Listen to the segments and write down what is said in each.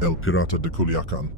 El Pirata de Culiacan.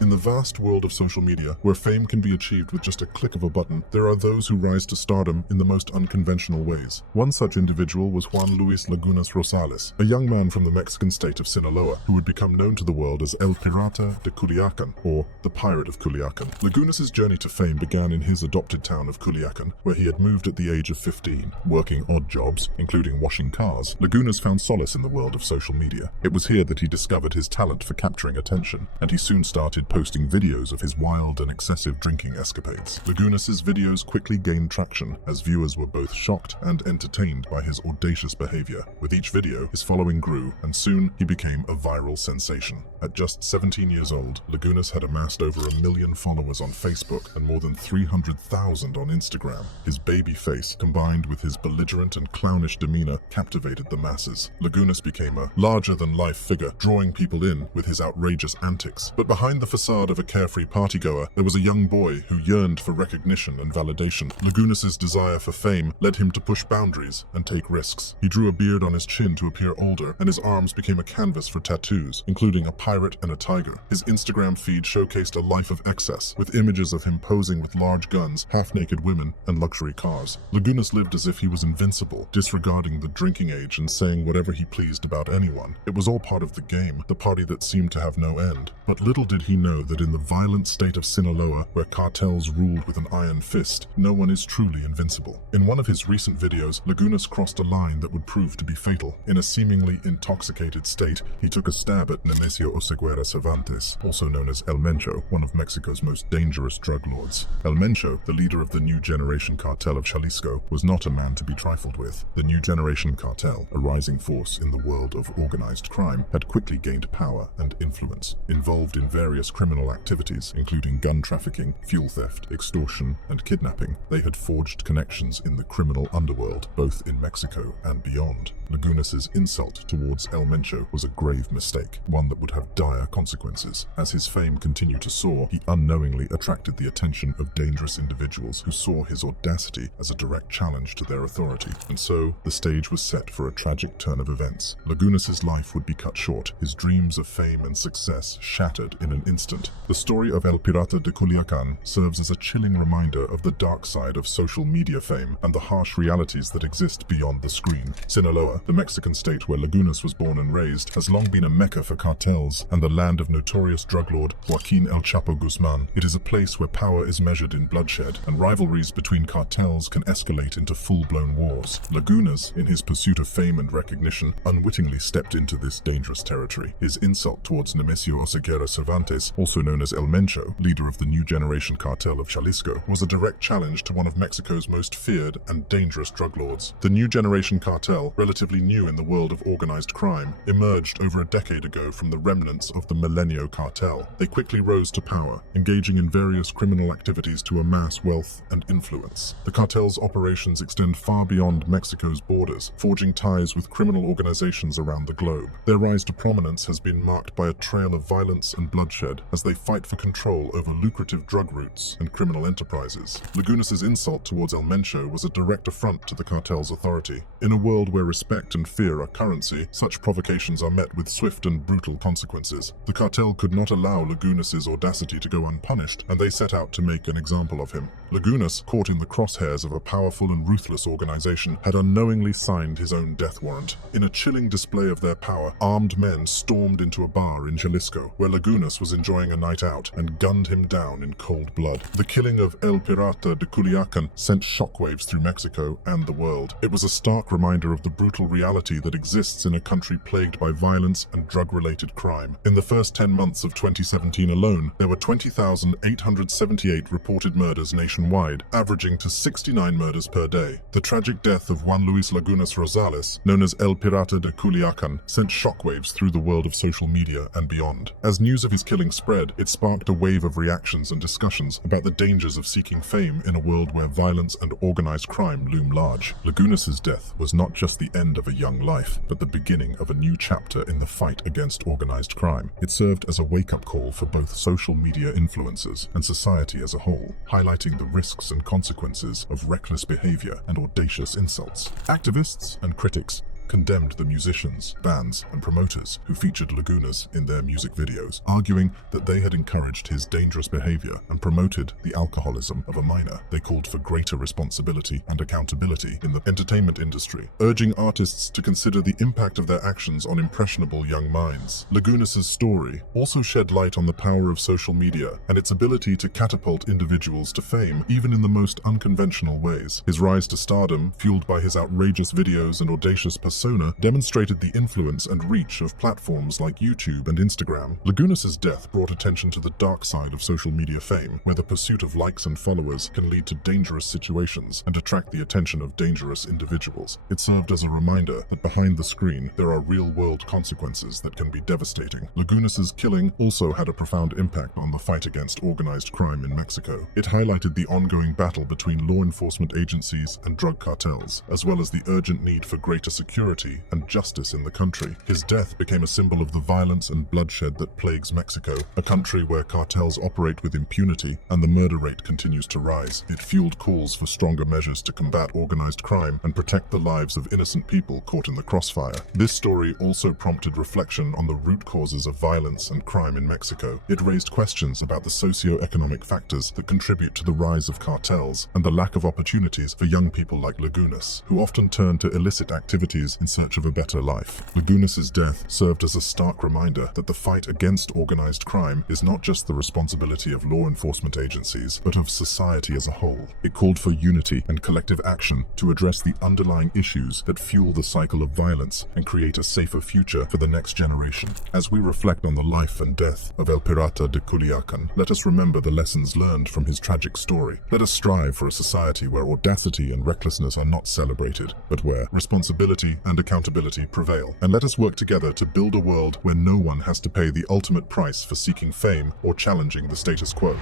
In the vast world of social media, where fame can be achieved with just a click of a button, there are those who rise to stardom in the most unconventional ways. One such individual was Juan Luis Lagunas Rosales, a young man from the Mexican state of Sinaloa who would become known to the world as El Pirata de Culiacan, or the Pirate of Culiacan. Lagunas' journey to fame began in his adopted town of Culiacan, where he had moved at the age of 15. Working odd jobs, including washing cars, Lagunas found solace in the world of social media. It was here that he discovered his talent for capturing attention, and he soon started posting videos of his wild and excessive drinking escapades. Lagunas' videos quickly gained traction, as viewers were both shocked and entertained by his audacious behavior. With each video, his following grew, and soon he became a viral sensation. At just 17 years old, Lagunas had amassed over 1 million followers on Facebook and more than 300,000 on Instagram. His baby face, combined with his belligerent and clownish demeanor, captivated the masses. Lagunas became a larger-than-life figure, drawing people in with his outrageous antics. But behind the facade of a carefree partygoer, there was a young boy who yearned for recognition and validation. Lagunas' desire for fame led him to push boundaries and take risks. He drew a beard on his chin to appear older, and his arms became a canvas for tattoos, including a pirate and a tiger. His Instagram feed showcased a life of excess, with images of him posing with large guns, half-naked women, and luxury cars. Lagunas lived as if he was invincible, disregarding the drinking age and saying whatever he pleased about anyone. It was all part of the game, the party that seemed to have no end. But little did he know that in the violent state of Sinaloa, where cartels ruled with an iron fist, no one is truly invincible. In one of his recent videos, Lagunas crossed a line that would prove to be fatal. In a seemingly intoxicated state, he took a stab at Nemesio Oseguera Cervantes, also known as El Mencho, one of Mexico's most dangerous drug lords. El Mencho, the leader of the New Generation Cartel of Jalisco, was not a man to be trifled with. The New Generation Cartel, a rising force in the world of organized crime, had quickly gained power and influence, involved in various criminal activities, including gun trafficking, fuel theft, extortion, and kidnapping. They had forged connections in the criminal underworld, both in Mexico and beyond. Lagunas' insult towards El Mencho was a grave mistake, one that would have dire consequences. As his fame continued to soar, he unknowingly attracted the attention of dangerous individuals who saw his audacity as a direct challenge to their authority. And so, the stage was set for a tragic turn of events. Lagunas' life would be cut short, his dreams of fame and success shattered in an instant. The story of El Pirata de Culiacan serves as a chilling reminder of the dark side of social media fame and the harsh realities that exist beyond the screen. Sinaloa, the Mexican state where Lagunas was born and raised, has long been a mecca for cartels and the land of notorious drug lord Joaquin El Chapo Guzman. It is a place where power is measured in bloodshed, and rivalries between cartels can escalate into full-blown wars. Lagunas, in his pursuit of fame and recognition, unwittingly stepped into this dangerous territory. His insult towards Nemesio Oseguera Cervantes, also known as El Mencho, leader of the New Generation Cartel of Jalisco, was a direct challenge to one of Mexico's most feared and dangerous drug lords. The New Generation Cartel, relatively new in the world of organized crime, emerged over a decade ago from the remnants of the Milenio Cartel. They quickly rose to power, engaging in various criminal activities to amass wealth and influence. The cartel's operations extend far beyond Mexico's borders, forging ties with criminal organizations around the globe. Their rise to prominence has been marked by a trail of violence and bloodshed as they fight for control over lucrative drug routes and criminal enterprises. Lagunas' insult towards El Mencho was a direct affront to the cartel's authority. In a world where respect and fear are currency, such provocations are met with swift and brutal consequences. The cartel could not allow Lagunas' audacity to go unpunished, and they set out to make an example of him. Lagunas, caught in the crosshairs of a powerful and ruthless organization, had unknowingly signed his own death warrant. In a chilling display of their power, armed men stormed into a bar in Jalisco, where Lagunas was enjoying a night out, and gunned him down in cold blood. The killing of El Pirata de Culiacan sent shockwaves through Mexico and the world. It was a stark reminder of the brutal reality that exists in a country plagued by violence and drug-related crime. In the first 10 months of 2017 alone, there were 20,878 reported murders nationwide, averaging to 69 murders per day. The tragic death of Juan Luis Lagunas Rosales, known as El Pirata de Culiacan, sent shockwaves through the world of social media and beyond. As news of his killing spread, it sparked a wave of reactions and discussions about the dangers of seeking fame in a world where violence and organized crime loom large. Lagunas' death was not just the end of a young life, but the beginning of a new chapter in the fight against organized crime. It served as a wake-up call for both social media influencers and society as a whole, highlighting the risks and consequences of reckless behavior and audacious insults. Activists and critics condemned the musicians, bands, and promoters who featured Lagunas in their music videos, arguing that they had encouraged his dangerous behavior and promoted the alcoholism of a minor. They called for greater responsibility and accountability in the entertainment industry, urging artists to consider the impact of their actions on impressionable young minds. Lagunas' story also shed light on the power of social media and its ability to catapult individuals to fame, even in the most unconventional ways. His rise to stardom, fueled by his outrageous videos and audacious persona, demonstrated the influence and reach of platforms like YouTube and Instagram. Lagunas' death brought attention to the dark side of social media fame, where the pursuit of likes and followers can lead to dangerous situations and attract the attention of dangerous individuals. It served as a reminder that behind the screen, there are real-world consequences that can be devastating. Lagunas' killing also had a profound impact on the fight against organized crime in Mexico. It highlighted the ongoing battle between law enforcement agencies and drug cartels, as well as the urgent need for greater security and justice in the country. His death became a symbol of the violence and bloodshed that plagues Mexico, a country where cartels operate with impunity and the murder rate continues to rise. It fueled calls for stronger measures to combat organized crime and protect the lives of innocent people caught in the crossfire. This story also prompted reflection on the root causes of violence and crime in Mexico. It raised questions about the socio-economic factors that contribute to the rise of cartels and the lack of opportunities for young people like Lagunas, who often turn to illicit activities in search of a better life. Lagunas' death served as a stark reminder that the fight against organized crime is not just the responsibility of law enforcement agencies, but of society as a whole. It called for unity and collective action to address the underlying issues that fuel the cycle of violence and create a safer future for the next generation. As we reflect on the life and death of El Pirata de Culiacan, let us remember the lessons learned from his tragic story. Let us strive for a society where audacity and recklessness are not celebrated, but where responsibility and accountability prevail. And let us work together to build a world where no one has to pay the ultimate price for seeking fame or challenging the status quo.